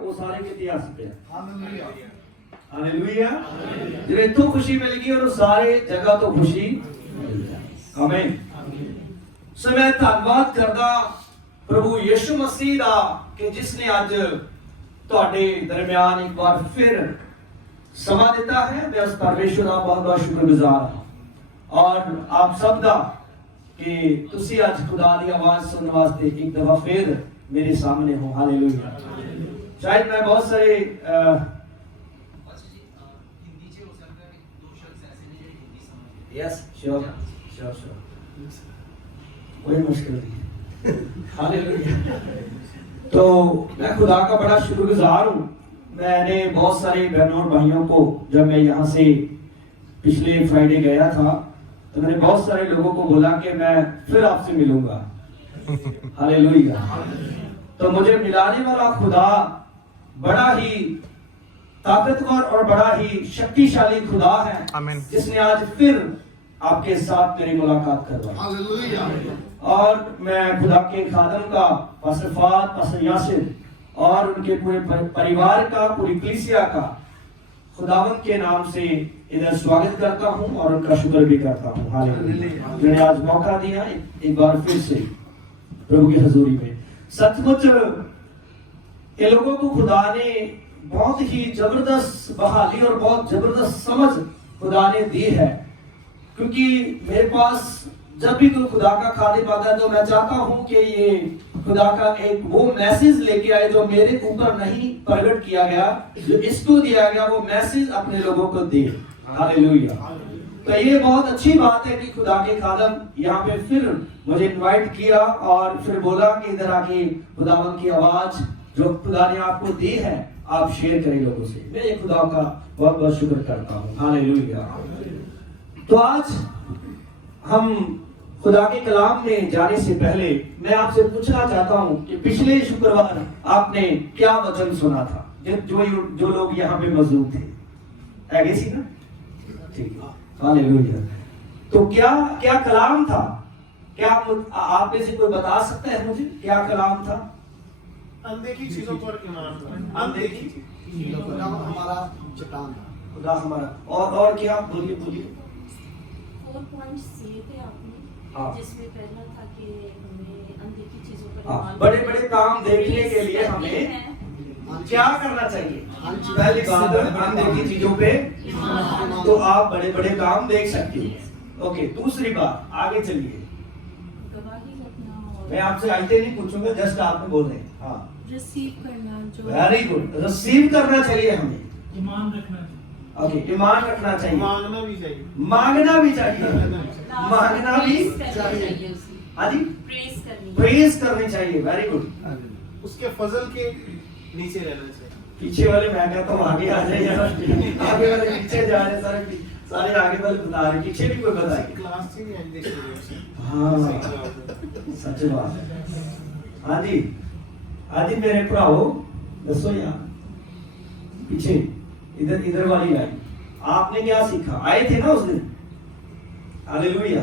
वो सारे के इतिहास पे हालेलुया। जिन्हें तो खुशी मिलेगी और सारे जगह तो खुशी। आमीन। सो मैं धन्यवाद करदा प्रभु यीशु मसीह दा कि जिसने आज ਤੁਹਾਡੇ दरम्यान एक बार फिर समा देता है। मैं उस परमेश्वर का बहुत बहुत शुक्रगुजार हूं और आप सब दा कि तुसी आज खुदा दी आवाज सुनने वास्ते एक दफा फिर मेरे सामने हो। हालेलुया। शायद मैं बहुत सारे यस श्योर श्योर श्योर कोई मुश्किल नहीं। हालेलुया। तो मैं खुदा का बड़ा शुक्रगुजार हूँ। मैंने बहुत सारे बहनों और भाइयों को जब मैं यहाँ से पिछले फ्राइडे गया था तो मैंने बहुत सारे लोगों को बोला कि मैं फिर आपसे मिलूंगा। हालेलुया। तो मुझे मिलाने वाला खुदा बड़ा ही ताकतवर और बड़ा ही शक्तिशाली खुदा है जिसने आज फिर आपके साथ मेरी मुलाकात करवाई। और मैं खुदा के खादम का पास्टर फाद, पास्टर यासिर और उनके पूरे परिवार का, पूरी कलीसिया का खुदावंद के नाम से इधर स्वागत करता हूं और उनका शुक्र भी करता हूं। हालेलुया। जिन्हें आज मौका दिया एक बार फिर से प्रभु की हजूरी में। सचमुच ये लोगों को खुदा ने बहुत ही जबरदस्त बहाली और बहुत जबरदस्त समझ खुदा ने दी है, क्योंकि मेरे पास जब भी कोई खुदा का खादिम आता है तो मैं चाहता हूं कि ये खुदा का एक वो मैसेज लेके आए जो मेरे ऊपर नहीं प्रकट किया गया, जो इसको दिया गया वो मैसेज अपने लोगों को दे। हालेलुया। तो ये बहुत अच्छी बात है कि खुदा के खादम यहाँ पे फिर मुझे इनवाइट किया और फिर बोला कि इधर आके खुदावंद की आवाज जो खुदा ने आपको दी है आप शेयर करें लोगों से। मैं ये खुदा का बहुत बहुत शुक्र करता हूँ। हालेलुया। तो आज हम खुदा के कलाम में जाने से पहले मैं आपसे पूछना चाहता हूं कि पिछले शुक्रवार आपने क्या वचन सुना था? जो लोग यहाँ पे मौजूद थे आगे सी ना, ठीक है। हालेलुया। तो क्या क्या कलाम था? क्या आप में से कोई बता सकता है मुझे क्या कलाम था? अनदेखी चीजों पर ईमान। अनदेखी चीजों पर हमारा चट्टान था खुदा हमारा। और क्या? बोलिए बोलिए। 4 पॉइंट्स दिए थे आपने, जिसमें पहला था कि हमें अनदेखी चीजों पर ईमान। बड़े बड़े काम देखने के लिए हमें क्या करना चाहिए? पहली बात अनदेखी चीजों पे तो आप बड़े बड़े काम देख सकते हैं। ओके, दूसरी बात आगे चलिए। गवाही रखना और मैं आपसे आइते नहीं पूछूंगा, जस्ट आपने बोल रहे हैं। हाँ, रिसीव करना, जो वेरी गुड। रिसीव करना चाहिए हमें। ईमान रखना चाहिए। ओके, ईमान रखना चाहिए। मांगना भी चाहिए। मांगना भी चाहिए। मांगना भी चाहिए। हाँ जी, प्रेज करनी, प्रेज करनी चाहिए। Very good. उसके फजल के नीचे रहना चाहिए। पीछे वाले मैं कहता हूँ आगे आ जाए यार। आगे वाले पीछे जा रहे, सारे आगे वाले बता रहे, पीछे भी कोई बताएंगे। क्लास से भी अनदेखी हो जाए। हाँ, सच बात है। हाँ जी, हाँ जी मेरे भराओ दसो यार, पीछे इधर वाली लाइन आपने क्या सीखा? आए थे ना उस दिन? Hallelujah.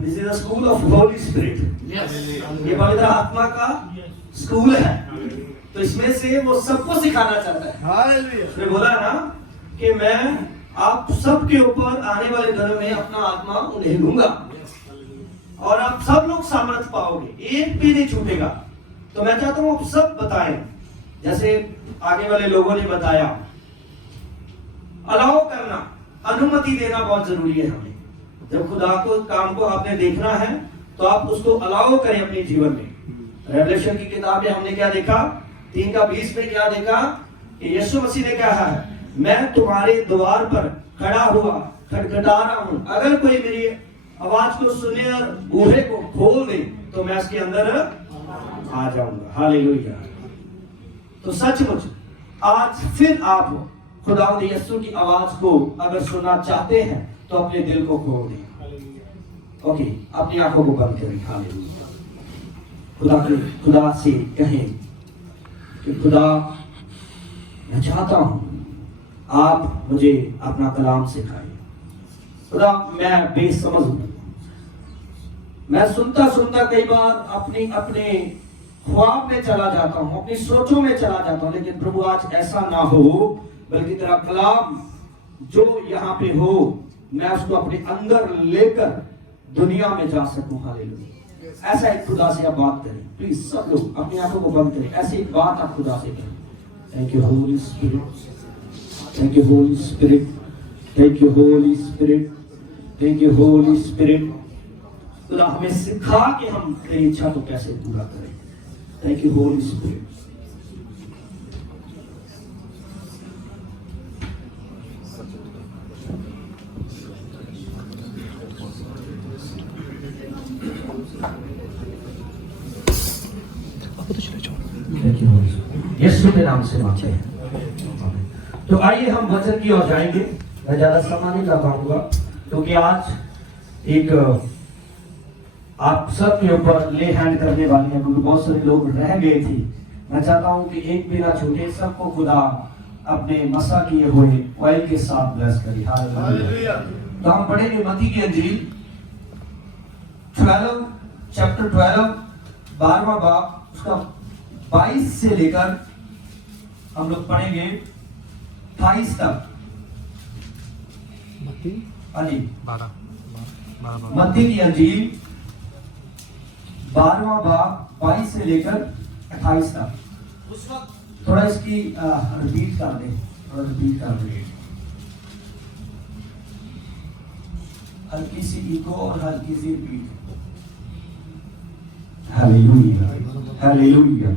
This is the school of Holi spirit. ये पवित्र आत्मा का स्कूल है, तो इसमें से वो सबको सिखाना चाहता है। हालेलुया। उसने बोला ना कि मैं आप सबके ऊपर आने वाले दिनों में अपना आत्मा उन्हें दूंगा और आप सब लोग सामर्थ पाओगे, एक भी नहीं छूटेगा। तो मैं चाहता हूँ आप सब बताएं, जैसे आगे वाले लोगों ने बताया। अलाउ करना, अनुमति देना बहुत जरूरी है हमें। जब खुदा को काम को आपने देखना है तो आप उसको अलाउ करें अपने जीवन में। रेवलेशन की किताब में हमने क्या देखा? 3:20 में क्या देखा कि यीशु मसीह ने कहा है, मैं तुम्हारे द्वार पर खड़ा हुआ खटखटा रहा हूं, अगर कोई मेरी आवाज को सुने और बूहे को खोल दे तो मैं उसके अंदर आ जाऊंगा। हालेलुया। तो सचमुच आज फिर आप खुदावंद यीशु की आवाज को अगर सुनना चाहते हैं तो अपने दिल को खोल दें। ओके, अपनी आंखों को बंद करें। हालेलुया। खुदा से कहें कि खुदा मैं चाहता हूं आप मुझे अपना कलाम सिखाएं। खुदा मैं बेसमझ हूं, मैं सुनता सुनता कई बार अपने ख्वाब में चला जाता हूं, अपनी सोचों में चला जाता हूं, लेकिन प्रभु आज ऐसा ना हो, बल्कि तेरा कलाम जो यहाँ पे हो मैं उसको अपने अंदर लेकर दुनिया में जा सकूं। हालेलुया। ऐसा एक खुदा से आप बात करें, प्लीज सब लोग अपनी आंखों को बंद करें, ऐसी एक बात आप खुदा से करें। Thank you holy spirit, thank you holy spirit, thank you holy spirit, thank you holy spirit. खुदा हमें सिखा कि हम तेरी इच्छा को कैसे पूरा करें। Thank you holy spirit. Yeshu के नाम से मांगते हैं। तो आइए हम वचन की ओर जाएंगे। मैं ज्यादा समय नहीं ला पाऊंगा क्योंकि आज एक आप सब के ऊपर ले हैंड करने वाली है, क्योंकि बहुत सारे लोग रह गए थे। मैं चाहता हूं कि एक भी ना छूटे, सबको खुदा अपने मसा किए हुए ऑयल के साथ ब्लेस करे। हालेलुया। तो हम पढ़ेंगे मत्ती की अंजील 12 चैप्टर 12 12वां बाब उसका 22 से लेकर हम लोग पढ़ेंगे 28 तक। मत्ती की अंजील 12वां बाब 22 से लेकर 28 तक। उस वक्त थोड़ा इसकी रिपीट कर दे, थोड़ा रिपीट कर दे, हल्की सी इको और हल्की सी रिपीट। Hallelujah, hallelujah.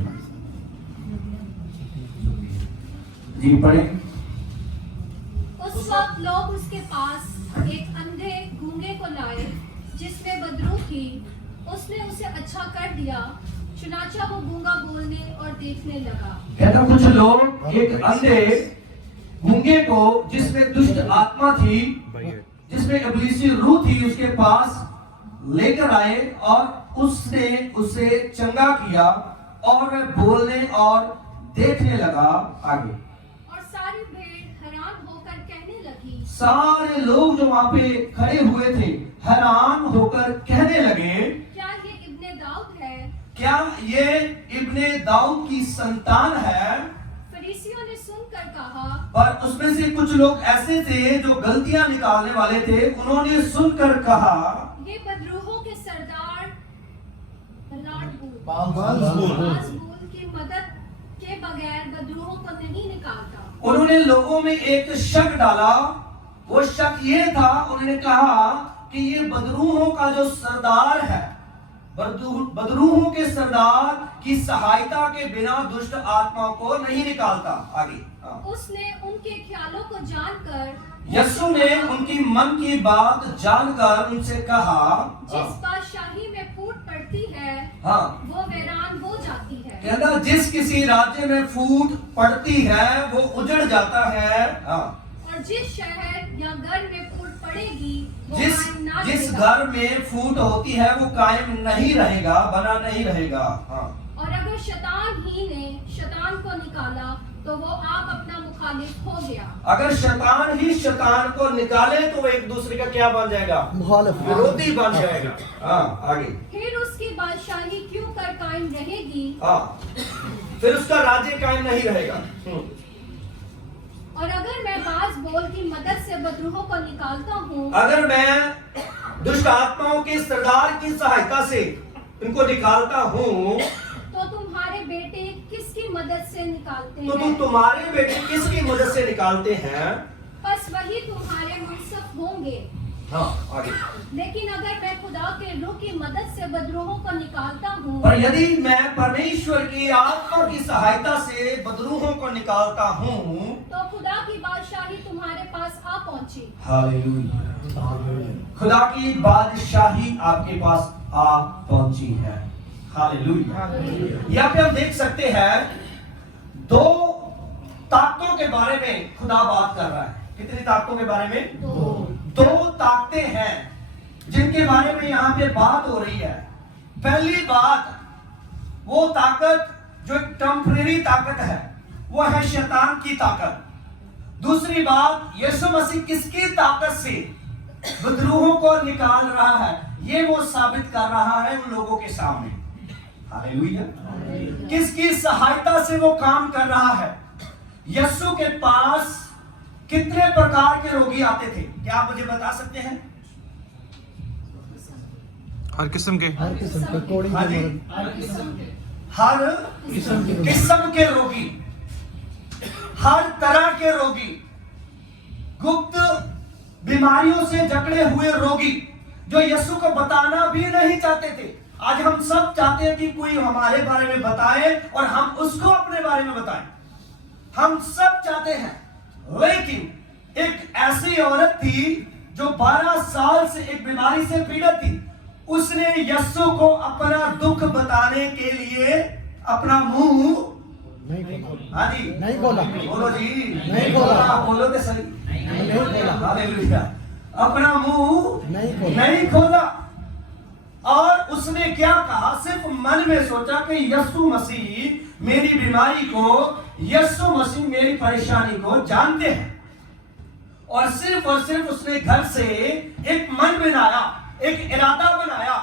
जी पढ़े। उस वक्त लोग उसके पास एक अंधे गूंगे को लाए जिसमें बदरू थी। उसने उसे अच्छा कर दिया, चुनाचा वो गूंगा बोलने और देखने लगा। कहता कुछ लोग एक अंधे गूंगे को जिसमें दुष्ट आत्मा थी, जिसमें इब्लीसी रूह थी, उसके पास लेकर आए और उसने उसे चंगा किया और वह बोलने और देखने लगा। आगे और सारी भीड़ हैरान होकर कहने लगी। सारे लोग जो वहां पे खड़े हुए थे हैरान होकर कहने लगे, क्या ये इब्ने दाऊद है? क्या ये इब्ने दाऊद की संतान है? फरीसियों ने सुनकर कहा। पर उसमें से कुछ लोग ऐसे थे जो गलतियां निकालने वाले थे, उन्होंने सुनकर कहा, ये बदरूहों के सरदार बाज़बूल की मदद के बगैर बदरूहों को नहीं निकालता। उन्होंने लोगों में एक शक डाला। वो शक ये था, उन्होंने कहा कि ये बदरूहों का जो सरदार है, बदरूहों के सरदार की सहायता के बिना दुष्ट आत्माओं को नहीं निकालता। आगे उसने उनके ख्यालों को जानकर, यीशु ने उनकी मन की बात जानकर उनसे कहा, जिस बादशाही में फूट पड़ती है हाँ, वो वीरान हो जाती है। कहता जिस किसी राज्य में फूट पड़ती है वो उजड़ जाता है। हाँ, और जिस शहर या घर में फूट पड़ेगी वो जिस कायम ना जिस रहेगा। घर में फूट होती है वो कायम नहीं रहेगा, बना नहीं रहेगा। हाँ, और अगर शैतान ही ने शैतान को निकाला तो वो आप अपना मुखालिफ हो गया। अगर शैतान ही शैतान को निकाले तो वो एक दूसरे का क्या बन जाएगा? मुखालिफ, विरोधी बन जाएगा। हाँ, आगे फिर उसकी बादशाही क्यों कर कायम रहेगी? हाँ, फिर उसका राज्य कायम नहीं रहेगा। और अगर मैं बाज़बूल की मदद से बदरूहों को निकालता हूँ, अगर मैं दुष्ट आत्माओं के सरदार की सहायता से इनको निकालता हूँ, तो तुम्हारे बेटे किसकी मदद से निकालते तो हैं? तुम्हारे बेटे किसकी मदद से निकालते हैं? बस वही तुम्हारे मुंसफ होंगे। हाँ, आगे लेकिन अगर मैं खुदा के रूह की मदद से बदरूहों को निकालता हूँ, पर यदि मैं परमेश्वर की आत्मा की सहायता से बदरूहों को निकालता हूँ, तो खुदा की बादशाही तुम्हारे पास आ पहुंची। हालेलुया, खुदा की बादशाही आपके पास आ पहुंची है। हालेलुया। यहाँ पे हम देख सकते हैं दो ताकतों के बारे में खुदा बात कर रहा है। कितनी ताकतों के बारे में? दो ताकतें हैं जिनके बारे में यहाँ पे बात हो रही है। पहली बात, वो ताकत जो एक टेम्परेरी ताकत है, वो है शैतान की ताकत। दूसरी बात, यीशु मसीह किसकी ताकत से बदरूहों को निकाल रहा है, ये वो साबित कर रहा है उन लोगों के सामने। हालेलुया। किसकी सहायता से वो काम कर रहा है? यीशु के पास कितने प्रकार के रोगी आते थे? क्या आप मुझे बता सकते हैं? हर किस्म के हाँ जी, हर किस्म के रोगी, हर तरह के रोगी, गुप्त बीमारियों से जकड़े हुए रोगी जो यीशु को बताना भी नहीं चाहते थे। आज हम सब चाहते हैं कि कोई हमारे बारे में बताए और हम उसको अपने बारे में बताएं। हम सब चाहते हैं, लेकिन एक ऐसी औरत थी जो 12 साल से एक बीमारी से पीड़ित थी। उसने यीशु को अपना दुख बताने के लिए अपना मुंह हाँ जी नहीं खोला। बोलो जी, नहीं खोला। बोलो तो सही, नहीं खोला। हालेलुया। अपना मुंह नहीं खोला। और उसने क्या कहा? सिर्फ मन में सोचा कि यीशु मसीह मेरी बीमारी को, यीशु मसीह मेरी परेशानी को जानते हैं। और सिर्फ उसने घर से एक मन बनाया, एक इरादा बनाया।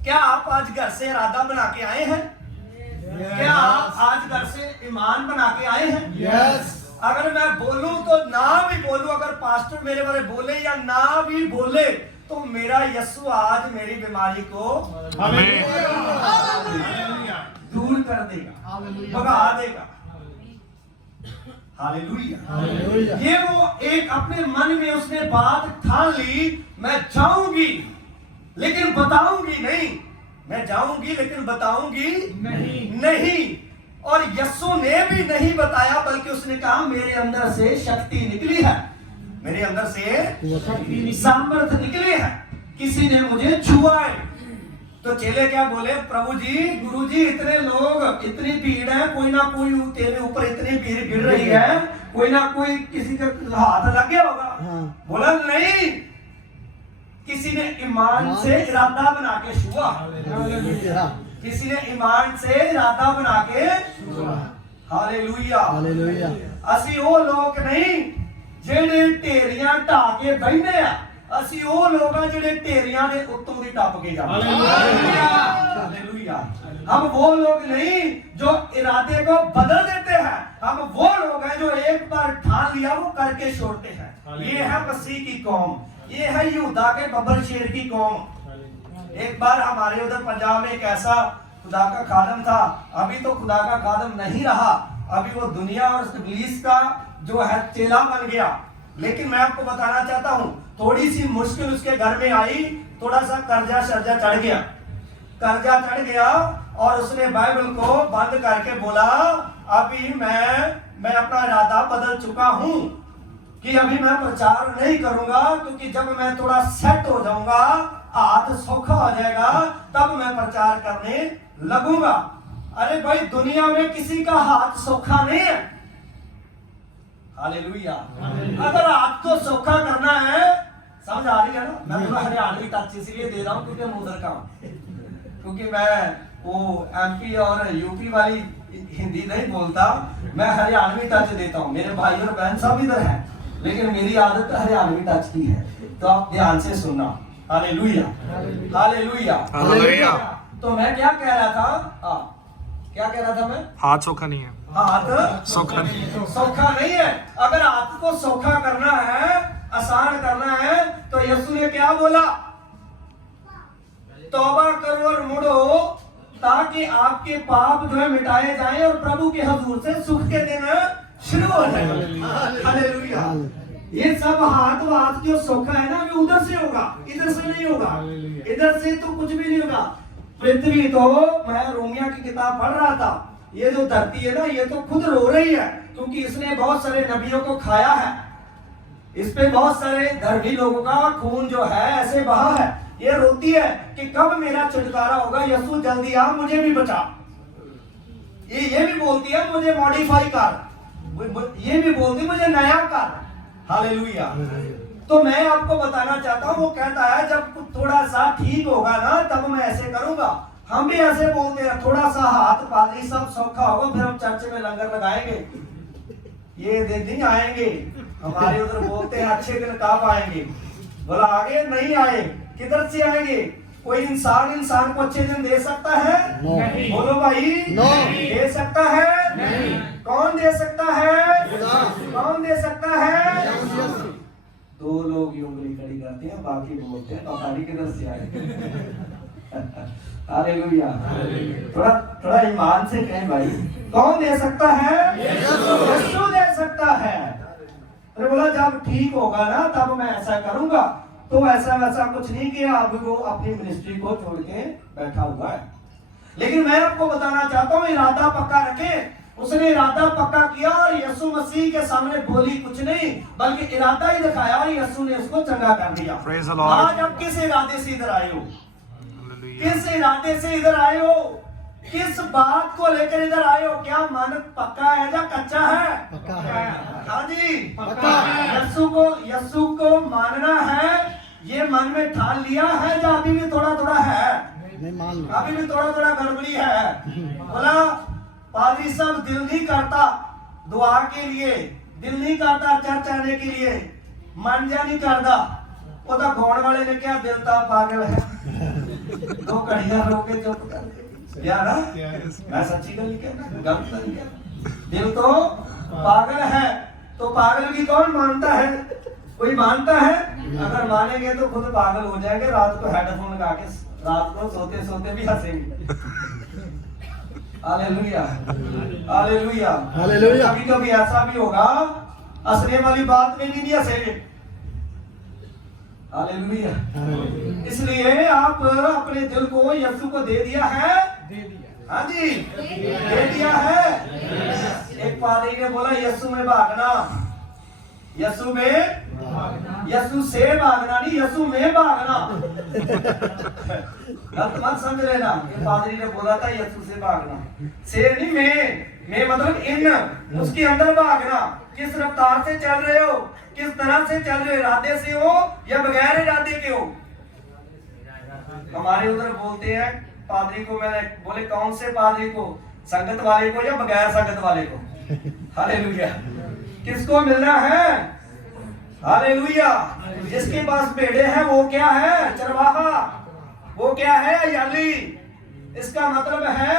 क्या आप आज घर से इरादा बना के आए हैं? क्या आप आज घर से ईमान बना के आए हैं? यस। अगर मैं बोलूं तो ना भी बोलूं, अगर पास्टर मेरे बारे बोले या ना भी बोले, तो मेरा यीशु आज मेरी बीमारी को दूर कर देगा, भगा देगा। हालेलुया। ये वो एक अपने मन में उसने बात ठान ली, मैं जाऊंगी लेकिन बताऊंगी नहीं, मैं जाऊंगी लेकिन बताऊंगी नहीं। और यीशु ने भी नहीं बताया, बल्कि उसने कहा मेरे अंदर से शक्ति निकली है, मेरे अंदर से सामर्थ्य निकली है, किसी ने मुझे छुआ है। तो चेले क्या बोले? प्रभु जी, गुरु जी, इतने लोग, इतनी भीड़ है, कोई ना कोई तेरे ऊपर इतनी भीड़ गिर रही है, कोई ना कोई किसी का हाथ लग गया होगा। बोला नहीं, किसी ने ईमान से इरादा बना के छुआ, किसी ने ईमान से इरादा बना के। हालेलुया। असी वो लोग नहीं ਜਿਹੜੇ ਢੇਰੀਆਂ ਢਾ ਕੇ ਬੈਠੇ ਆ, ਅਸੀਂ ਉਹ ਲੋਕ ਆ ਜਿਹੜੇ ਢੇਰੀਆਂ ਦੇ ਉੱਤੋਂ ਦੀ ਟੱਪ ਕੇ ਜਾਂਦੇ। हालेलुया। हम वो लोग नहीं जो इरादे को बदल देते हैं, हम वो लोग हैं जो एक बार ठान लिया वो करके छोड़ते हैं। ये है मसीह की कौम, ये है यहूदा के बब्बर शेर की कौम। एक बार हमारे उधर पंजाब में एक ऐसा खुदा का खादम था, अभी तो खुदा का खादम नहीं रहा, अभी वो दुनिया और इब्लीस का जो है चेला बन गया। लेकिन मैं आपको बताना चाहता हूँ, थोड़ी सी मुश्किल उसके घर में आई, थोड़ा सा कर्जा शर्जा चढ़ गया और उसने बाइबल को बंद करके बोला अभी मैं अपना इरादा बदल चुका हूँ कि अभी मैं प्रचार नहीं करूंगा, क्योंकि जब मैं थोड़ा सेट हो जाऊंगा, हाथ सौखा हो जाएगा, तब मैं प्रचार करने लगूंगा। अरे भाई, दुनिया में किसी का हाथ सौखा नहीं है। हालेलुया। अगर हाथ को सौखा करना है, समझ आ रही है ना? मैं थोड़ा हरियाणवी टच इसलिए दे रहा हूँ क्योंकि मैं उधर का हूँ, क्योंकि मैं वो एमपी और यूपी वाली हिंदी नहीं बोलता, मैं हरियाणवी टच देता हूँ। मेरे भाई और बहन सब इधर हैं, लेकिन मेरी आदत हरियाणवी टच की है, तो आप ध्यान से सुनना। Hallelujah, hallelujah. तो मैं क्या कह रहा था? क्या कह रहा था मैं? हाथ सौखा नहीं है, हाथ सौखा नहीं है, सौखा नहीं है। अगर हाथ को सौखा करना है, आसान करना है, तो यीशु ने क्या बोला? तौबा करो और मुड़ो, ताकि आपके पाप जो है मिटाए जाएं और प्रभु के हुजूर से सुख के दिन शुरू हो जाए। हालेलुया। ये सब हाथ जो सौखा है ना, ये उधर से होगा, इधर से नहीं होगा। इधर से तो कुछ भी नहीं होगा। पृथ्वी तो, मैं रोमिया की किताब पढ़ रहा था, ये जो धरती है ना, ये तो खुद रो रही है, क्योंकि इसने बहुत सारे नबियों को खाया है, इस पे बहुत सारे धर्मी लोगों का खून जो है ऐसे बहा है। ये रोती है कि कब मेरा छुटकारा होगा, यीशु जल्दी आ, मुझे भी बचा। ये भी बोलती है मुझे मॉडिफाई कर, ये भी बोलती मुझे नया कर। हालेलुया। तो मैं आपको बताना चाहता हूँ, वो कहता है जब थोड़ा सा ठीक होगा ना, तब मैं ऐसे करूंगा। हम भी ऐसे बोलते हैं, थोड़ा सा हाथ पादरी सब सौखा होगा, फिर हम चर्च में लंगर लगाएंगे। ये दिन नहीं आएंगे, हमारे उधर बोलते हैं अच्छे दिन कब आएंगे? बोला आगे नहीं आए, किधर से आएंगे? कोई इंसान को अच्छे दिन दे सकता है? नहीं। बोलो भाई। नो। दे सकता है? नहीं। कौन दे सकता है? खुदा। कौन दे सकता है? यस। दो लोग ये उंगली खड़ी करते हैं, बाकी बोलते हैं पता नहीं किधर से आए। हालेलुया। थोड़ा ईमान से कहें भाई, कौन दे सकता है? यीशु दे सकता है। अरे बोला जब ठीक होगा ना तब मैं ऐसा करूंगा। तो ऐसा वैसा कुछ नहीं किया, अभी वो अपनी मिनिस्ट्री को छोड़ के बैठा हुआ है। लेकिन मैं आपको बताना चाहता हूँ, इरादा पक्का रखे। उसने इरादा पक्का किया और यीशु मसीह के सामने बोली कुछ नहीं, बल्कि इरादा ही दिखाया और यीशु ने उसको चंगा कर दिया। Praise the Lord. आज आप किस इरादे से इधर आए हो? Hallelujah. किस इरादे से इधर आए हो? किस बात को लेकर इधर आए हो? क्या मन पक्का है या कच्चा है? पक्का है। हाँ जी, पक्का है। यीशु को मानना है, ये मन में ठान लिया है या अभी भी थोड़ा थोड़ा है? नहीं, मान लो। अभी भी थोड़ा थोड़ा गड़बड़ी है। बोला पादरी साहब दिल नहीं करता दुआ के लिए, दिल नहीं करता चर्च आने के लिए, मन जा नहीं करता। वो तो घोड़ वाले ने क्या दिल था पागल है, दो कड़ियां रोके चुप कर क्या ना? मैं सच्ची गल नहीं कहना, गलत नहीं कहना। दिल तो पागल है, तो पागल की कौन मानता है? कोई मानता है? अगर मानेंगे तो खुद पागल हो जाएंगे। रात को हेडफोन लगा के रात को सोते सोते भी हंसेंगे। Hallelujah, hallelujah, hallelujah. कभी कभी ऐसा भी होगा, हंसने वाली बात में भी नहीं हंसेंगे। हालेलुया। इसलिए आप अपने दिल को यीशु को दे दिया है? हाँ जी, दे दिया है। एक पादरी ने बोला यीशु में भागना, यीशु में, यीशु से भागना नहीं, यीशु में भागना। गलत मत समझ लेना। ये पादरी ने बोला था यीशु से भागना, से नहीं, में मतलब इन, उसके अंदर भागना। किस रफ्तार से चल रहे हो, किस तरह से चल रहे हो, इरादे से हो या बगैर इरादे के हो? हमारे उधर बोलते हैं पादरी को, मैंने बोले कौन से पादरी को, संगत वाले को या बगैर संगत वाले को? हालेलुया। किसको मिलना है? हालेलुया। जिसके पास भेड़े हैं वो क्या है? चरवाहा। वो क्या है? अयाली। इसका मतलब है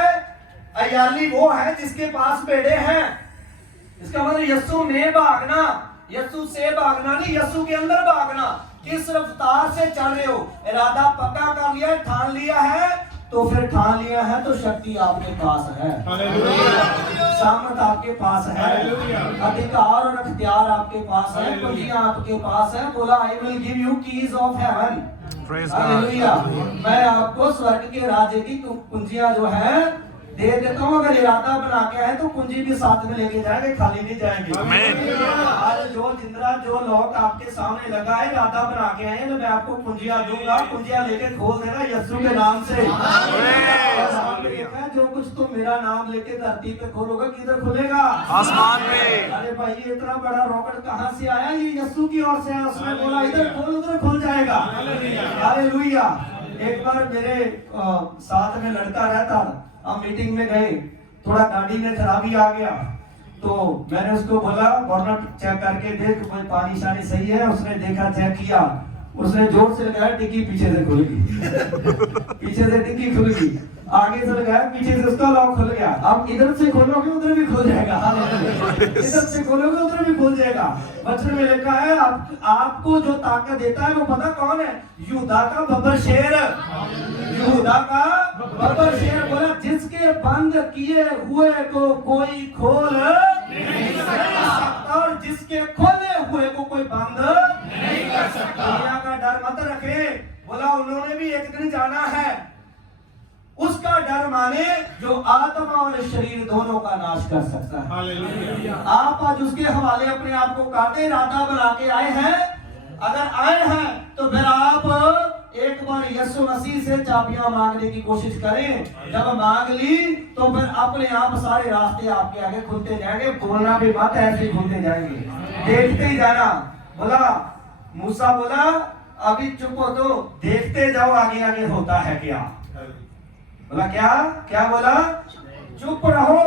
अयाली वो है जिसके पास भेड़े हैं। इसका मतलब यीशु में भागना, यीशु से भागना नहीं, यीशु के अंदर भागना। किस रफ्तार से चल रहे हो? इरादा पक्का कर लिया, ठान लिया है, तो फिर ठान लिया है तो शक्ति आपके पास है, सामर्थ आपके पास है, अधिकार और अख्तियार आपके पास है, कुंजियां आपके पास है। बोला I will give you keys of haven. Hallelujah. मैं आपको स्वर्ग के राज्य की कुंजियां जो है दे देता हूँ। अगर इरादा बना के आए तो कुंजी भी साथ में लेके जाएंगे, खाली नहीं जाएंगे। आज जो जिंदरा जो लॉक आपके सामने लगा है, इरादा बना के आए हैं, तो मैं आपको कुंजियां दूंगा, कुंजियां लेके खोल देना यीशु के नाम से। जो कुछ तुम मेरा नाम लेके धरती पे खोलोगे किधर खुलेगा? आसमान में। अरे भाई इतना बड़ा रॉकेट कहाँ से आया? ये यीशु की ओर से। उसने बोला इधर खोल, उधर खुल जाएगा। हालेलुया। एक बार मेरे साथ में लड़का रहता, हम मीटिंग में गए, थोड़ा गाड़ी में खराबी आ गया, तो मैंने उसको बोला बर्नट चेक करके देख कोई पानी शानी सही है। उसने देखा, चेक किया, उसने जोर से लगाया, डिग्गी पीछे से खुल गई। पीछे से डिग्गी खुल गई, आगे से लगाया, पीछे से उसका लॉक खुल गया। अब इधर से खोलोगे उधर भी खुल जाएगा, इधर से खोलोगे उधर भी खुल जाएगा। वचन में लिखा है आपको जो ताकत देता है वो पता कौन है? यहूदा का बब्बर शेर। यहूदा का बब्बर शेर बोला जिसके बंद किए हुए को कोई खोल नहीं सकता और जिसके खोले हुए को कोई बंद नहीं कर सकता। दुनिया का डर मत रखे। बोला उन्होंने भी एक दिन जाना है। उसका डर माने जो आत्मा और शरीर दोनों का नाश कर सकता है। आप आज उसके हवाले अपने आप को काटे, इरादा बना के आए हैं। अगर आए हैं तो फिर आप एक बार यीशु मसीह से चाबियां मांगने की कोशिश करें। जब मांग ली तो फिर अपने आप सारे रास्ते आपके आगे खुलते जाएंगे। बोलना भी मत, ऐसे ही खुलते जाएंगे, देखते ही जाना। बोला मूसा बोला अभी चुप हो तो देखते जाओ आगे आगे होता है क्या। बोला क्या क्या बोला? चुप रहो,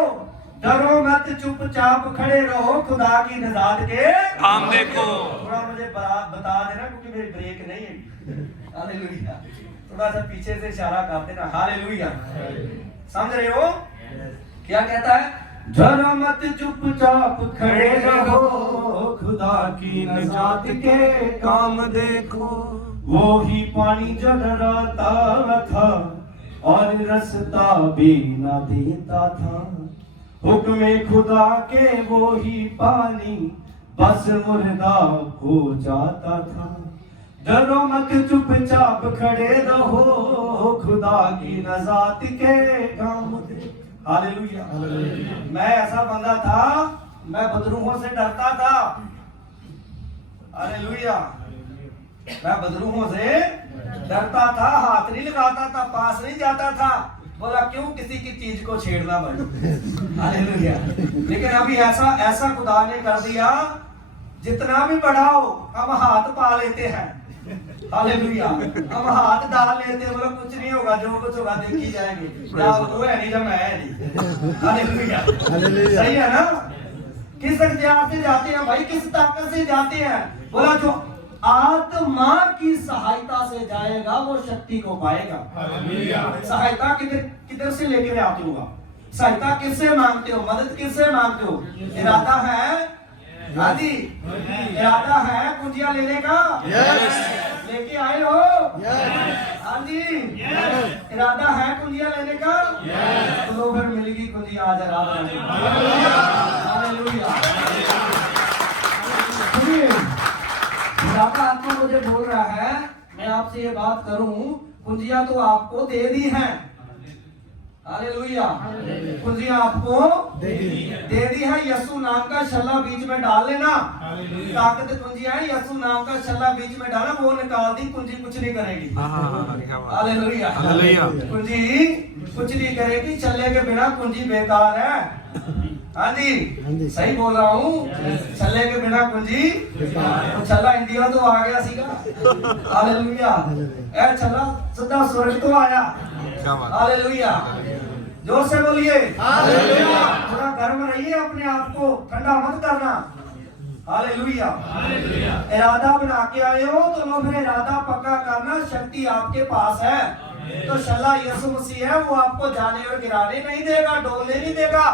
डरो मत, चुपचाप खड़े रहो, खुदा की निजात के काम देखो। थोड़ा मुझे बता देना क्योंकि मेरी ब्रेक नहीं है। हालेलुया। थोड़ा सा पीछे से इशारा कर देना। हालेलुया। समझ रहे हो क्या कहता है? डरो मत, चुपचाप खड़े रहो, खुदा की निजात के काम देखो। वो ही पानी जो डराता था और रास्ता भी ना देता था, हुक्म खुदा के वो ही पानी बस मुर्दा हो जाता था। डरो मत, चुपचाप खड़े रहो, खुदा की निजात के काम देखो। हालेलुया। मैं ऐसा बंदा था, मैं बदरूहों से डरता था। हालेलुया। मैं बदरूहों से डरता था, हाथ नहीं लगाता था, पास नहीं जाता था। बोला क्यों किसी की चीज को छेड़ना भाई। हालेलुया। लेकिन अभी ऐसा खुदा ने कर दिया, जितना भी बड़ा हो हम हाथ पा लेते हैं। हालेलुया। हम हाथ डाल लेते हैं, बोला कुछ नहीं होगा, जो कुछ होगा देखी जाएगी, वो है नहीं जब मैं है नहीं। हालेलुया। सही है ना? किस अख्तियार से जाते हैं भाई, किस ताकत से जाते हैं? बोला जो आत्मा की सहायता से जाएगा वो शक्ति को पाएगा। सहायता किधर से लेकर आते हो? सहायता किससे मांगते हो? मदद किससे मांगते हो? इरादा है? हाँ जी, इरादा है कुंजियां लेने का? लेके आए हो? हाँ जी, इरादा है कुंजियां लेने का? तो फिर मिलेगी कुंजियां आज रात में। हालेलुया। खुदा आत्मा मुझे बोल रहा है, मैं आपसे ये बात करूं, कुंजियां तो आपको दे दी हैं। हालेलुया। कुंजियां आपको दे दी है। यसु नाम का छल्ला बीच में डाल लेना। ताकत कुंजियां है, यसु नाम का छल्ला बीच में डाला, वो निकाल दी, कुंजी कुछ नहीं करेगी। हालेलुया। कुंजी कुछ नहीं करेगी, छल्ले के बिना कुंजी बेकार है। हाँ जी, सही बोल रहा हूँ। छल्ले के बिना कुंजी, तो छल्ला इंडिया तो आ गया सीगा। हालेलुया। ए छल्ला सीधा स्वर्ग तो आया। हालेलुया। जोर से बोलिए हालेलुया। थोड़ा गर्म रहिए, अपने आप को ठंडा मत करना। हालेलुया। इरादा बना के आए हो तो लो फिर इरादा पक्का करना। शक्ति आपके पास है, तो छल्ला यीशु मसीह है, वो आपको जाने और गिराने नहीं देगा, डोलने नहीं देगा।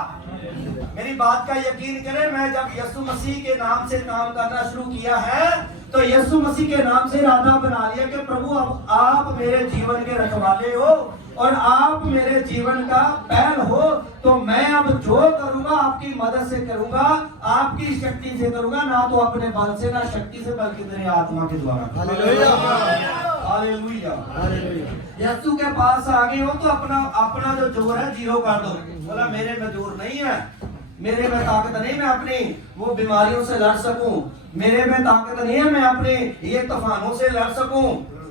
मेरी बात का यकीन करें, मैं जब यीशु मसीह के नाम से काम करना शुरू किया है तो यीशु मसीह के नाम से इरादा बना लिया कि प्रभु अब आप मेरे जीवन के रखवाले हो और आप मेरे जीवन का पहल हो, तो मैं अब जो करूंगा आपकी मदद से करूंगा, आपकी शक्ति से करूंगा, ना तो अपने बल से ना शक्ति से, बल्कि तेरे आत्मा के द्वारा। हालेलुया। हालेलुया। यीशु के पास आ गए हो तो अपना जो जोर है जीरो कर दो। बोला मेरे में जोर नहीं है, मेरे में ताकत नहीं, मैं अपनी वो बीमारियों से लड़ सकूं, मेरे में ताकत नहीं है, मैं अपने ये तूफानों से लड़ सकूं।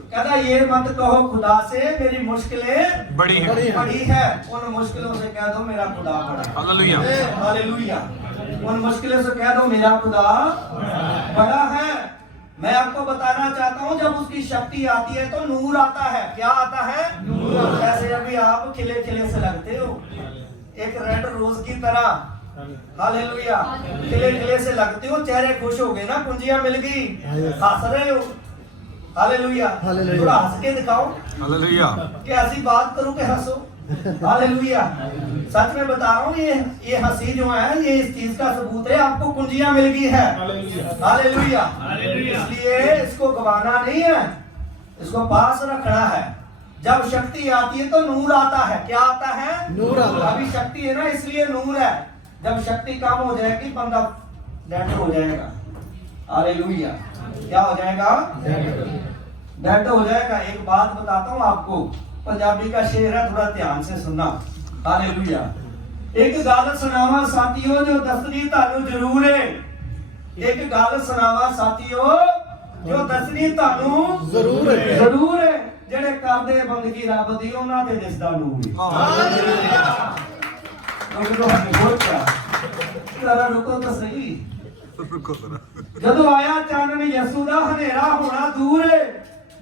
कहता ये मत कहो खुदा से मेरी मुश्किलें बड़ी है। उन मुश्किलों से कह दो मेरा खुदा बड़ा है। हालेलुया। हालेलुया। उन मुश्किलों से कह दो मेरा खुदा बड़ा है। मैं आपको बताना चाहता हूँ, जब उसकी शक्ति आती है तो नूर आता है। क्या आता है? नूर। जैसे अभी आप खिले खिले से लगते हो, एक रेड रोज की तरह। हालेलुया। खिले खिले से लगते हो, चेहरे खुश हो गए ना, कुंजियां मिल गई, हंस रहे हो। हालेलुया। थोड़ा हंस के दिखाओ। हालेलुया। कि ऐसी बात करो कि हंसो। हालेलुया। सच में बता रहा हूँ, ये हंसी जो है ये इस चीज का सबूत है, आपको कुंजियां मिल गई है। हालेलुया। इसलिए इसको गवाना नहीं है, इसको पास रखना है। जब शक्ति आती है तो नूर आता है। क्या आता है? नूर आता है। अभी शक्ति है ना, इसलिए नूर है। जब शक्ति कम हो जाएगी बंदा डेड हो जाएगा। हालेलुया। क्या हो जाएगा? डेड हो जाएगा। एक बात बताता हूँ आपको, पंजाबी का शेर है, थोड़ा ध्यान से सुनना। हालेलुया। एक गल सुनावा साथियों जो दसनी तानू जरूर है। एक गल सुनावा साथियों जो दसनी तानू जरूर है। जेड़े करदे बंदगी रब दी उन्हां ते दिसदा नूर। हालेलुया। रुको तो सही। जदों आया चानन यसू दा हनेरा होना दूर है।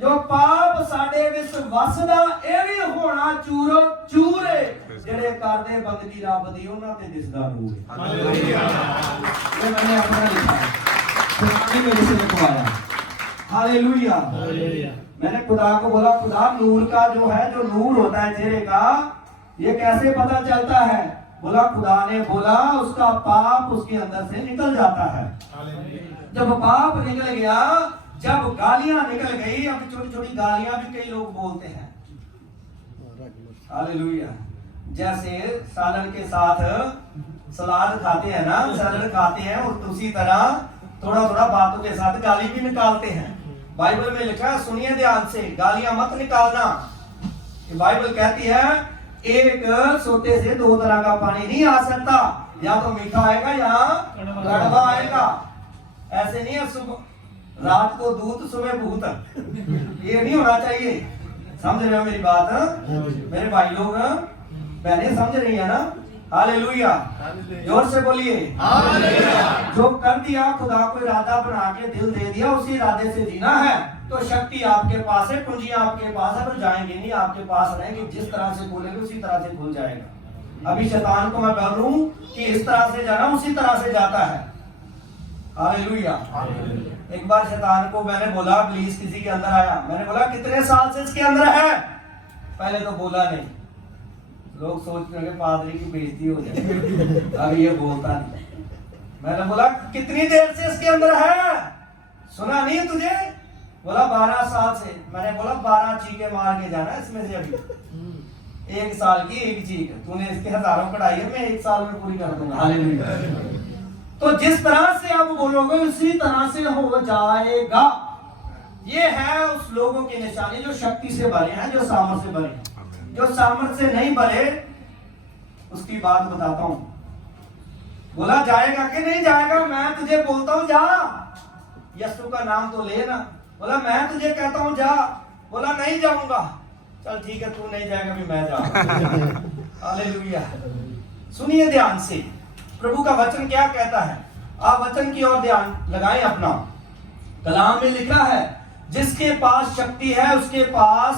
जो पाप साडे विच ਇਸ ਵਸ ਦਾ ਇਹ ਵੀ ਹੋਣਾ ਚੂਰੋ ਚੂਰੇ ਜਿਹੜੇ ਕਰਦੇ ਬੰਦਗੀ ਰੱਬ ਦੀ ਉਹਨਾਂ ਤੇ ਦਿਸਦਾ ਨੂਰ। हालेलुया। ये मैंने अपना लिखा है, कुरान में से लिखवाया। हालेलुया। मैंने खुदा को बोला, खुदा नूर का जो है, जो नूर होता है चेहरे का, ये कैसे पता चलता है? बोला खुदा ने बोला उसका पाप उसके अंदर से निकल जाता है। जब पाप निकल गया, जब गालियां निकल गई, अब छोटी छोटी गालियां भी कई लोग बोलते हैं। हालेलुया। जैसे सालन के साथ सलाद खाते हैं ना, सलाद खाते हैं, और उसी तरह थोड़ा थोड़ा बातों के साथ गाली भी निकालते हैं। बाइबल में लिखा है, सुनिए ध्यान से, गालियां मत निकालना। बाइबल कहती है एक सोते से दो तरह का पानी नहीं आ सकता, या तो मीठा आएगा या कड़वा आएगा। ऐसे नहीं है सुबह रात को दूध सुबह भूत, ये नहीं होना चाहिए। समझ रहे हो मेरी बात? मेरे भाई लोग बहनें समझ रही है ना? हालेलुया। जोर से बोलिए हालेलुया। जो कर दिया, खुदा को इरादा बना के दिल दे दिया, उसी इरादे से जीना है, तो शक्ति आपके पास है, कुंजियां आपके पास है, तो जाएंगे नहीं, आपके पास रहेंगे। जिस तरह से बोलेंगे उसी तरह से खुल जाएगा। अभी शैतान को मैं बोल रहा हूं कि इस तरह से जाना, उसी तरह से जाता है। हालेलुया। एक बार शैतान को मैंने बोला, प्लीज किसी के अंदर आया, मैंने बोला कितने साल से इसके अंदर है? पहले तो बोला नहीं, लोग सोच रहे पादरी की बेइज्जती हो जाए, अब ये बोलता नहीं। मैंने बोला कितनी देर से इसके अंदर है? सुना नहीं तुझे? बोला 12 साल से। मैंने बोला 12 चीखे मार के जाना इसमें से अभी। 1 साल की एक चीख, तूने इसके हजारों कढ़ाई है, मैं 1 साल में पूरी कर दूंगा। हालेलुया। तो जिस तरह से आप बोलोगे उसी तरह से हो जाएगा। ये है उस लोगों की निशानी जो शक्ति से भरे हैं, जो सामर्थ से भरे हैं। जो सामर्थ से नहीं भरे, उसकी बात बताता हूं। बोला जाएगा कि नहीं जाएगा? मैं तुझे बोलता हूं जा, यीशु का नाम तो लेना। बोला मैं तुझे कहता हूं जा। बोला नहीं जाऊंगा। चल ठीक है, तू नहीं जाएगा भी मैं जाऊंगा। हालेलुया। सुनिए ध्यान से, प्रभु का वचन क्या कहता है। आप वचन की ओर ध्यान लगाएं अपना। कलाम में लिखा है, जिसके पास शक्ति है उसके पास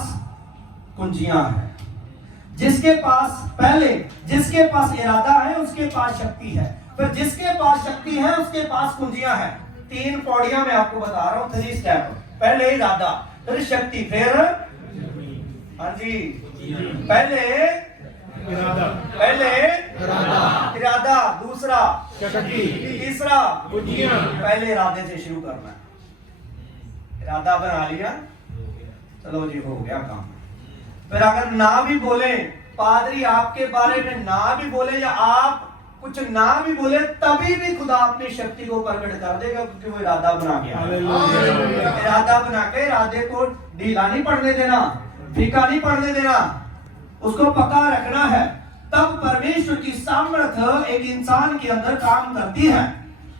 कुंजियां हैं। जिसके पास पहले, जिसके पास इरादा है उसके पास शक्ति है, फिर जिसके पास शक्ति है उसके पास कुंजियां हैं। 3 पौड़ियां मैं आपको बता रहा हूं, 3 स्टेप। पहले इरादा, फिर शक्ति, फिर हाँ जी, पहले इरादा, दूसरा शक्ति, तीसरा कुंजियां। पहले इरादे से शुरू करना है। इरादा बना लिया, चलो जी हो गया काम। फिर अगर ना भी बोले, पादरी आपके बारे में ना भी बोले, या आप कुछ ना भी बोले, तभी भी खुदा अपनी शक्ति को प्रकट कर देगा, क्योंकि वो इरादा बना के आया। इरादा बना के इरादे को ढीला नहीं पड़ने देना, फीका नहीं पड़ने देना, उसको पक्का रखना है। तब परमेश्वर की सामर्थ एक इंसान के अंदर काम करती है।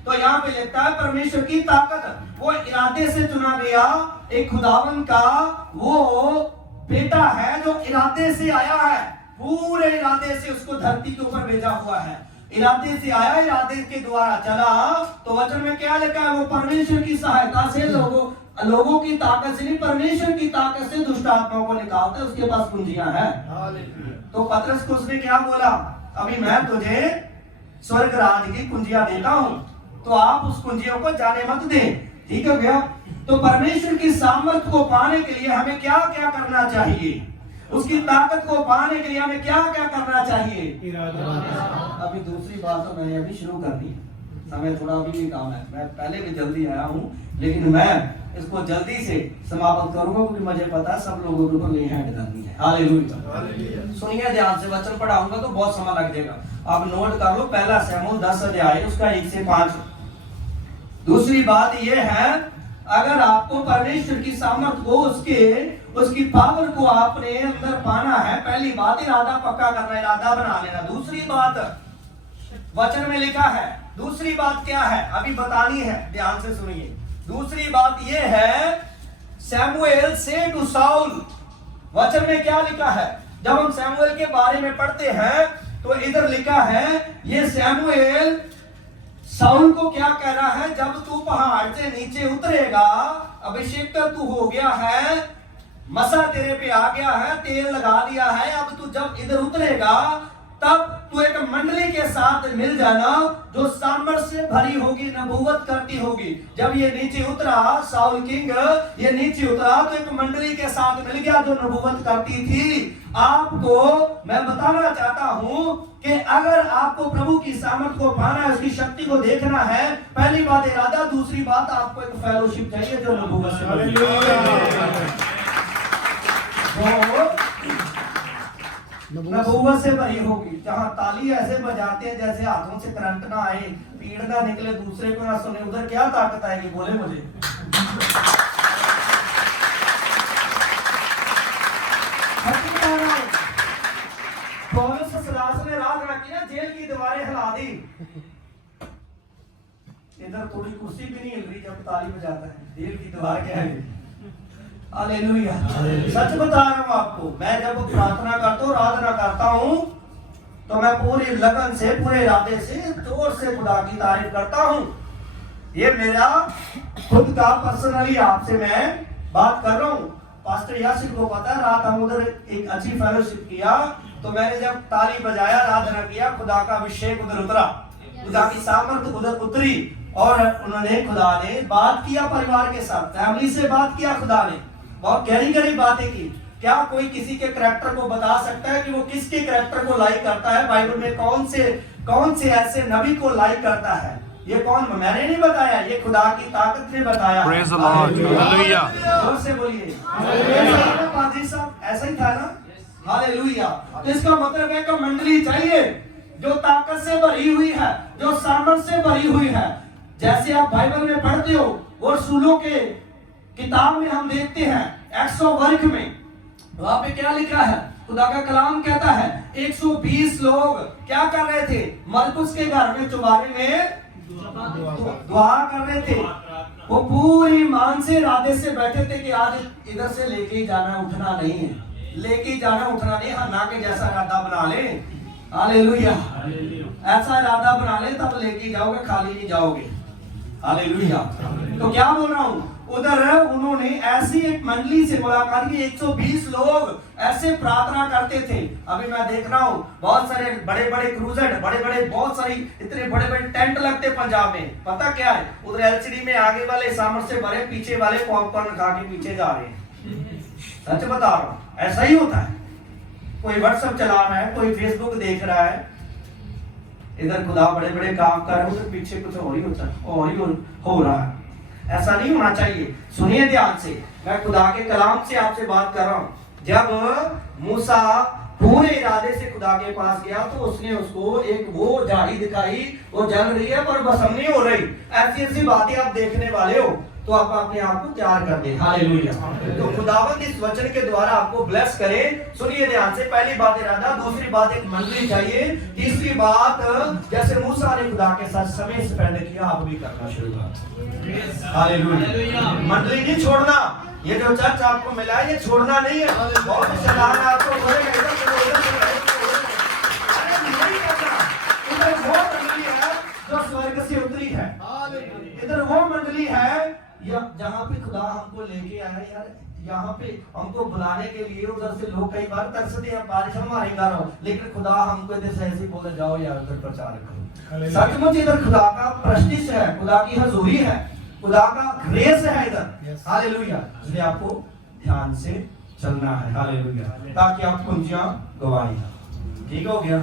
तो यहाँ पे लिखता है परमेश्वर की ताकत, वो इरादे से चुना गया एक खुदावन का वो बेटा है, जो इरादे से आया है, पूरे इरादे से उसको धरती के ऊपर भेजा हुआ है। इरादे से आया, इरादे के द्वारा चला। तो वचन में क्या लिखा है? वो परमेश्वर की सहायता से, लोगों की ताकत से नहीं, परमेश्वर की ताकत से दुष्ट आत्माओं को निकालता है। उसके पास कुंजियां हैं। तो पतरस को उसने क्या बोला? अभी मैं तुझे स्वर्ग राज की कुंजियां देता हूं, तो आप उस कुंजियों को जाने मत दे। ठीक हो गया? तो परमेश्वर की सामर्थ को पाने के लिए हमें क्या क्या करना चाहिए? उसकी ताकत को पाने के लिए हमें क्या क्या करना चाहिए? अभी दूसरी बात तो मैंने अभी शुरू कर दी, समय थोड़ा अभी भी काम है। मैं पहले भी जल्दी आया हूँ, लेकिन मैं इसको जल्दी से समाप्त करूंगा, क्योंकि मुझे पता है सब लोगों के ऊपर ये हैंड करनी है। हालेलुया। सुनिए ध्यान से, वचन पढ़ाऊंगा तो बहुत समय लग जाएगा। आप नोट कर लो, पहला शमूएल 10 अध्याय उसका 1 से 5। दूसरी बात यह है, अगर आपको परमेश्वर की सामर्थ को, उसकी पावर को आपने अंदर पाना है, पहली बात इरादा पक्का करना, इरादा बना लेना। दूसरी बात वचन में लिखा है। दूसरी बात क्या है अभी बतानी है, ध्यान से सुनिए। दूसरी बात यह है, शमूएल से टू साउल, वचन में क्या लिखा है? जब हम शमूएल के बारे में पढ़ते हैं तो इधर लिखा है, ये शमूएल साउल को क्या कह रहा है? जब तू पहाड़ से नीचे उतरेगा, अभिषेक तू हो गया है, मसा तेरे पे आ गया है, तेल लगा दिया है, अब तू जब इधर उतरेगा तब तू एक मंडली के साथ मिल जाना जो सामर्थ से भरी होगी, नबूवत करती होगी। जब ये नीचे उतरा साउल किंग, ये नीचे उतरा तो एक मंडली के साथ मिल गया जो नबूवत करती थी। आपको मैं बताना चाहता हूं कि अगर आपको प्रभु की सामर्थ को पाना है, उसकी शक्ति को देखना है, पहली बात इरादा, दूसरी बात आपको एक फेलोशिप चाहिए जो नबूवत से नबूवत से भरी होगी। जहां ताली ऐसे बजाते हैं जैसे हाथों से करंट ना आए, पीड़ ना निकले, दूसरे को ना सुने, उधर क्या ताकत आएगी? बोले मुझे। पौलुस सिलास ने आराधना की ना, जेल की दीवारें हिला दी। इधर थोड़ी कुर्सी भी नहीं हिल रही जब ताली बजाता है, जेल की दीवार क्या है? हालेलुया। सच बता रहा हूं आपको, मैं जब प्रार्थना करता हूँ, आराधना करता हूँ, तो मैं पूरी लगन से, पूरे इरादे से, जोर से खुदा की तारीफ करता हूँ। ये मेरा खुद का पर्सनली आपसे मैं बात कर रहा हूँ। पास्टर यासिर को पता है, रात हम उधर एक अच्छी फेलोशिप किया, तो मैंने जब ताली बजाया, आराधना किया, खुदा का अभिषेक उधर उतरा, खुदा की सामर्थ उधर उतरी, और उन्होंने, खुदा ने बात किया परिवार के साथ, फैमिली से बात किया, खुदा ने बहुत गहरी गहरी बातें की। क्या कोई किसी के करैक्टर को बता सकता है कि वो किसके करैक्टर को लाइक करता है? बाइबल में कौन से ऐसे नबी को लाइक करता है? ये कौन? मैंने नहीं बताया, ये खुदा की ताकत ने बताया। Praise the Lord. हालेलुया। जोर से बोलिए हालेलुया। पादरी साहब ऐसा ही था ना? हालेलुया। तो इसका मतलब है कि मंडली चाहिए जो ताकत से भरी हुई है, जो सामर्थ से भरी हुई है। जैसे आप बाइबल में पढ़ते हो, और रसूलों के किताब में हम देखते हैं, 100 वर्ग में वहां पे क्या लिखा है? खुदा का कलाम कहता है 120 लोग क्या कर रहे थे? मरकुस के घर में चुबारे में दुआ कर रहे थे। वो पूरी मान से इरादे से बैठे थे कि आज इधर से लेके जाना, उठना नहीं है, लेके जाना उठना नहीं, हन्ना के जैसा इरादा बना ले। हालेलुया। ऐसा इरादा बना ले, तब लेके जाओगे, खाली नहीं जाओगे। हालेलुया। तो क्या बोल रहा हूं, उधर उन्होंने ऐसी एक मंडली से मुलाकात की, 120 लोग ऐसे प्रार्थना करते थे। अभी मैं देख रहा हूँ बहुत सारे बड़े बड़े क्रूजर, बड़े बड़े, बहुत सारी इतने बड़े बड़े टेंट लगते पंजाब में। पता क्या है? उधर एलसीडी में आगे वाले सामर्थ से भरे, पीछे वाले पॉपकॉर्न खा के पीछे जा रहे हैं। सच बता रहा हूँ, ऐसा ही होता है। कोई व्हाट्सएप चला रहा है, कोई फेसबुक देख रहा है, इधर खुदा बड़े बड़े काम कर रहे हैं, उधर पीछे कुछ और ही होता है, और ही हो रहा है। ऐसा नहीं होना चाहिए। सुनिए ध्यान से, मैं खुदा के कलाम से आपसे बात कर रहा हूं। जब मूसा पूरे इरादे से खुदा के पास गया, तो उसने उसको एक वो झाड़ी दिखाई, वो जल रही है पर भस्म नहीं हो रही। ऐसी ऐसी बातें आप देखने वाले हो, तो आप अपने आप को तैयार कर दे। हालेलुया। तो खुदावंद इस वचन के द्वारा आपको ब्लेस करे। सुनिए ध्यान से, पहली बात इरादा, दूसरी बात एक मंडली चाहिए, तीसरी बात जैसे मूसा ने खुदा के साथ समय स्पेंड किया, आप भी करना शुरू कर। हालेलुया। मंडली नहीं छोड़ना, ये जो चर्च आपको मिला है ये छोड़ना नहीं है। बहुत शैतान आपको बोलेगा इधर चलो, इधर चलो, अरे नहीं करना। इधर वो मंडली है जो स्वर्ग से उतरी है, इधर वो मंडली है जहाँ पे खुदा हमको लेके आया। यार यहाँ पे हमको बुलाने के लिए उधर से लोग कई बार तरसते हैं, बारिश हमारे घर हो, लेकिन खुदा हमको इधर से ऐसे बोले जाओ यार उधर प्रचार करो। सचमुच इधर खुदा का प्रस्टिश है, खुदा की हजूरी है, खुदा का ग्रेस है इधर। हालेलुया। इसलिए आपको ध्यान से चलना है। हालेलुया। ताकि आप कुंजियां गवाई। ठीक हो गया?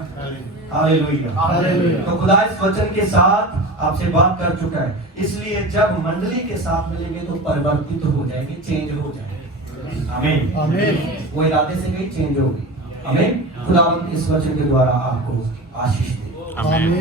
हालेलुया। तो खुदा इस वचन के साथ आपसे बात कर चुका है, इसलिए जब मंडली के साथ मिलेंगे तो परिवर्तित हो जाएंगे, चेंज हो जाएंगे। आमीन। आमीन। वो इरादे से कहीं चेंज होगी। आमीन। खुदावंद इस वचन के द्वारा आपको आशीष दे। आमीन।